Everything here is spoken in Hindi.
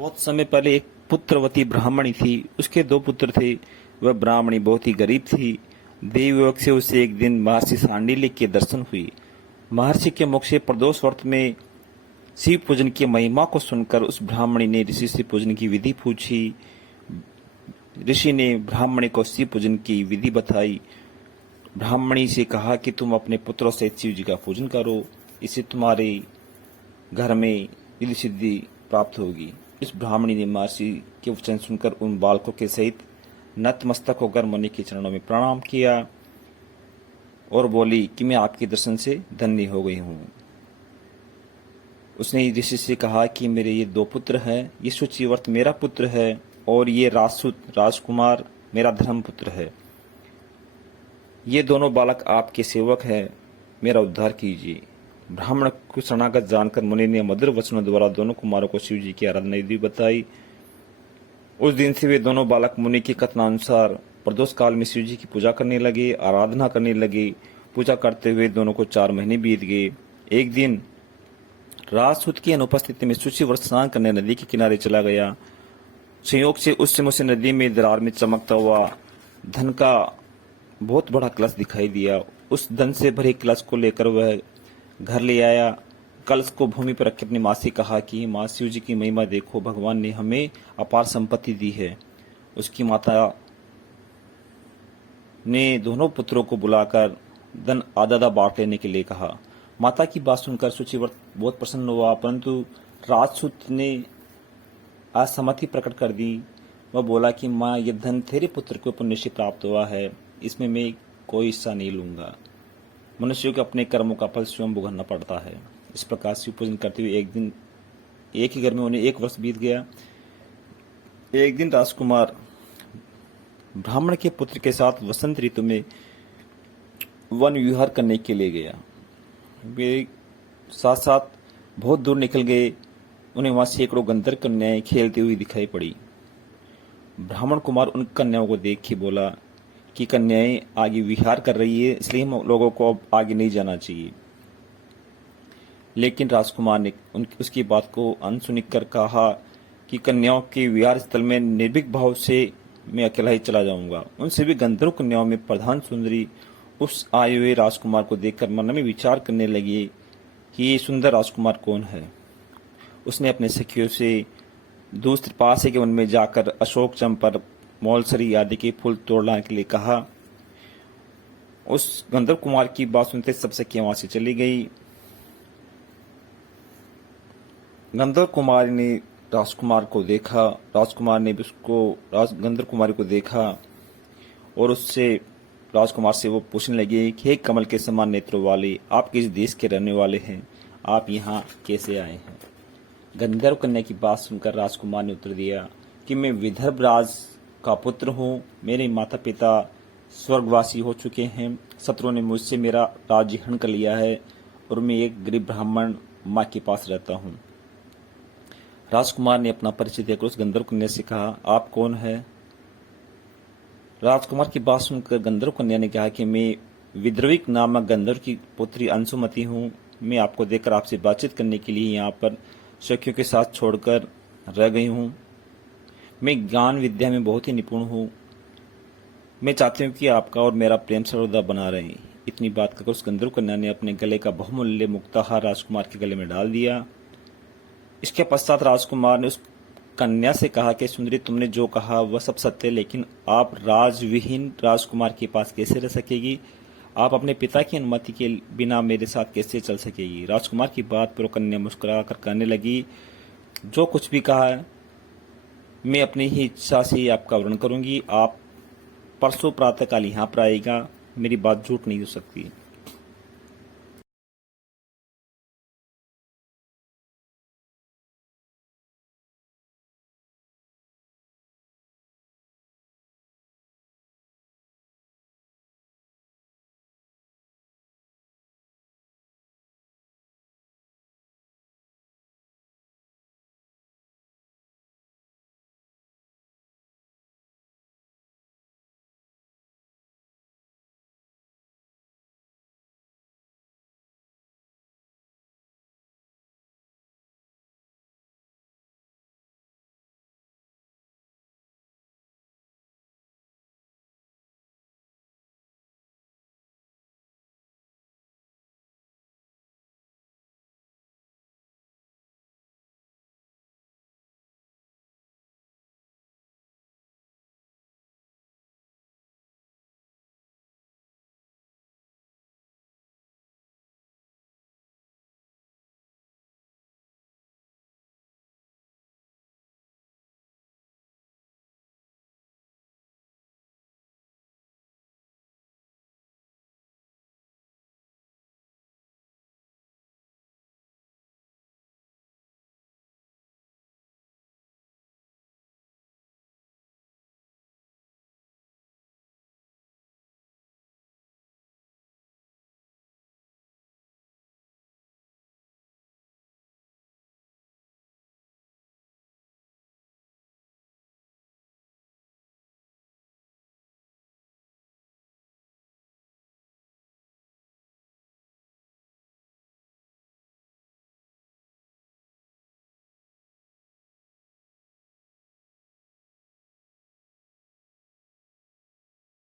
बहुत समय पहले एक पुत्रवती ब्राह्मणी थी। उसके दो पुत्र थे। वह ब्राह्मणी बहुत ही गरीब थी। देवयोग से उसे एक दिन महर्षि सांडिल्य के दर्शन हुई। महर्षि के मुख से प्रदोष व्रत में शिव पूजन की महिमा को सुनकर उस ब्राह्मणी ने ऋषि से पूजन की विधि पूछी। ऋषि ने ब्राह्मणी को शिव पूजन की विधि बताई। ब्राह्मणी से कहा कि तुम अपने पुत्रों से शिव जी का पूजन करो, इससे तुम्हारे घर में रिद्धि सिद्धि प्राप्त होगी। इस ब्राह्मणी ने महर्षि के वचन सुनकर उन बालकों के सहित नतमस्तक होकर मुनि के चरणों में प्रणाम किया और बोली कि मैं आपके दर्शन से धन्य हो गई हूँ। उसने ऋषि से कहा कि मेरे ये दो पुत्र हैं, ये शुचिव्रत मेरा पुत्र है और ये राजसूत राजकुमार मेरा धर्मपुत्र है। ये दोनों बालक आपके सेवक हैं, मेरा उद्धार कीजिए। ब्राह्मण को शरणागत जानकर मुनि ने मधुर वचनों द्वारा दोनों कुमारों को शिव जी की आराधना विधि बताई। उस दिन से वे दोनों बालक मुनि के कथनानुसार प्रदोष काल में शिव जी की पूजा करने लगे, आराधना करने लगे। पूजा करते हुए दोनों को 4 महीने बीत गए। एक दिन राजसूत की अनुपस्थिति में शुचिव्रत स्नान करने नदी के किनारे चला गया। संयोग से उस समय उसे नदी में दरार में चमकता हुआ धन का बहुत बड़ा कलश दिखाई दिया। उस धन से भरे कलश को लेकर वह घर ले आया। कलश को भूमि पर रख अपनी माँ से कहा कि माँ, शिव जी की महिमा देखो, भगवान ने हमें अपार संपत्ति दी है। उसकी माता ने दोनों पुत्रों को बुलाकर धन आधा आधा बांट लेने के लिए कहा। माता की बात सुनकर शुचिव्रत बहुत प्रसन्न हुआ, परंतु राजसूत ने असहमति प्रकट कर दी। वह बोला कि माँ, यह धन तेरे पुत्र को पुण्य से प्राप्त हुआ है, इसमें मैं कोई हिस्सा नहीं लूंगा। मनुष्य को अपने कर्मों का फल स्वयं भुगतना पड़ता है। इस प्रकार शिव पूजन करते हुए एक दिन एक ही घर में उन्हें 1 वर्ष बीत गया। एक दिन राजकुमार ब्राह्मण के पुत्र के साथ वसंत ऋतु में वन विहार करने के लिए गया। वे साथ साथ बहुत दूर निकल गए। उन्हें वहां सैकड़ों गंधर्व कन्याएं खेलती हुई दिखाई पड़ी। ब्राह्मण कुमार उन कन्याओं को देख के बोला कि कन्याएं आगे विहार कर रही है, इसलिए हम लोगों को अब आगे नहीं जाना चाहिए। लेकिन राजकुमार ने उसकी बात को अनसुनी कर कहा कि कन्याओं के विहार स्थल में निर्भीक भाव से मैं अकेला ही चला जाऊंगा। उन सभी गंधर्व कन्याओं में प्रधान सुंदरी उस आए हुए राजकुमार को देखकर मन में विचार करने लगी कि ये सुंदर राजकुमार कौन है। उसने अपने सखियों से दूसरे पास के वन में जाकर अशोक, चंपर, मौलसरी आदि के फूल तोड़ने के लिए कहा। उस गंधर्व कुमार की बात सुनते सब सखियां वहां से चली गई। गंधर्व कुमारी ने राजकुमार को देखा। राजकुमार ने उसको गंधर्व कुमारी को देखा और उससे राजकुमार से वो पूछने लगे कि हे कमल के समान नेत्रों वाले, आप किस देश के रहने वाले हैं? आप यहाँ कैसे आए हैं? गंधर्व कन्या की बात सुनकर राजकुमार ने उत्तर दिया कि मैं विदर्भ राज का पुत्र हूँ। मेरे माता पिता स्वर्गवासी हो चुके हैं। शत्रुओं ने मुझसे मेरा राज्य हरण कर लिया है और मैं एक गरीब ब्राह्मण माँ के पास रहता हूँ। राजकुमार ने अपना परिचय देकर उस गंधर्व कन्या से कहा, आप कौन है? राजकुमार की बात सुनकर गंधर्व कन्या ने कहा कि मैं विद्रविक नामक गंधर्व की पुत्री अंशुमति हूँ। मैं आपको देखकर आपसे बातचीत करने के लिए यहाँ पर सखियों के साथ छोड़कर रह गई हूँ। मैं ज्ञान विद्या में बहुत ही निपुण हूँ। मैं चाहती हूँ कि आपका और मेरा प्रेम सर्वदा बना रहे। इतनी बात कहकर उस गंधर्व कन्या ने अपने गले का बहुमूल्य मुक्ताहार राजकुमार के गले में डाल दिया। इसके पश्चात राजकुमार ने उस कन्या से कहा कि सुंदरी, तुमने जो कहा वह सब सत्य, लेकिन आप राजविहीन राजकुमार के पास कैसे रह सकेगी? आप अपने पिता की अनुमति के बिना मेरे साथ कैसे चल सकेगी? राजकुमार की बात पर कन्या मुस्कुरा कर कहने लगी, जो कुछ भी कहा है मैं अपनी ही इच्छा से आपका वर्णन करूंगी। आप परसों प्रातःकाल यहाँ पर आएगा, मेरी बात झूठ नहीं हो सकती।